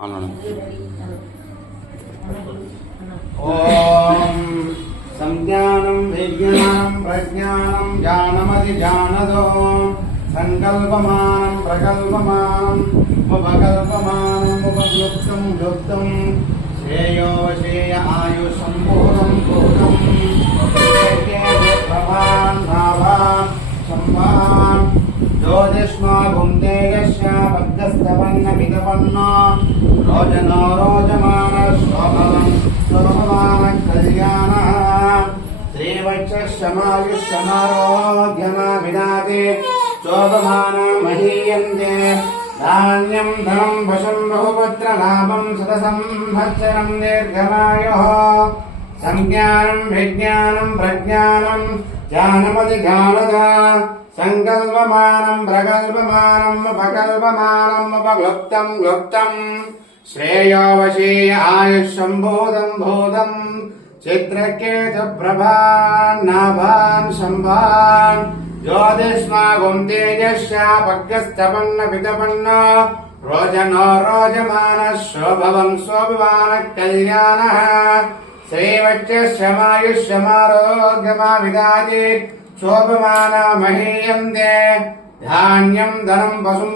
ఓం సంజ్ఞానం విజ్ఞానం ప్రజ్ఞానం జ్ఞానమధిజానదో సంకల్పమానం ప్రకల్పమానం ఉపకల్పమానం ఉపయుక్తం యుక్తం శ్రేయో శ్రేయ ఆయు సంపూర్ణం పూర్ణం ప్రభాన్ భావాన్ సంభాన్ జ్యోతిష్మా భుంతే యస్య భక్తస్తవన్న మిదవన్న రోజనో రోజమాన శోభవం శోభమాన కళ్యాణ శ్రీవక్షమాయుష్యమారోగ్యమా వినాదే శోభమాన మహీయంతే ధాన్యం ధనం వశం బహుపుత్ర లాభం శతసంవత్సరం దీర్ఘమాయుః సంజ్ఞానం విజ్ఞానం ప్రజ్ఞానం జ్ఞానమధిజానద సంకల్పమానం ప్రకల్పమానం ఉపకల్పమానం ఉపక్లుప్తం క్లుప్తం శ్రేయో వశీయ ఆయుష్సంభూతం భూతం చిత్రకేతు ప్రభాన్ నాభాన్ సంభాన్ జ్యోతిష్మాగుం తేజస్యాపగ్రస్తపన్న పితపన్న రోజనో రోజమాన శోభవం శోభమాన కళ్యాణ శ్రీవక్షమాయుష్యమారోగ్యమా విదాది శోభమాన మహీయంతే ధాన్యం ధనం వసుం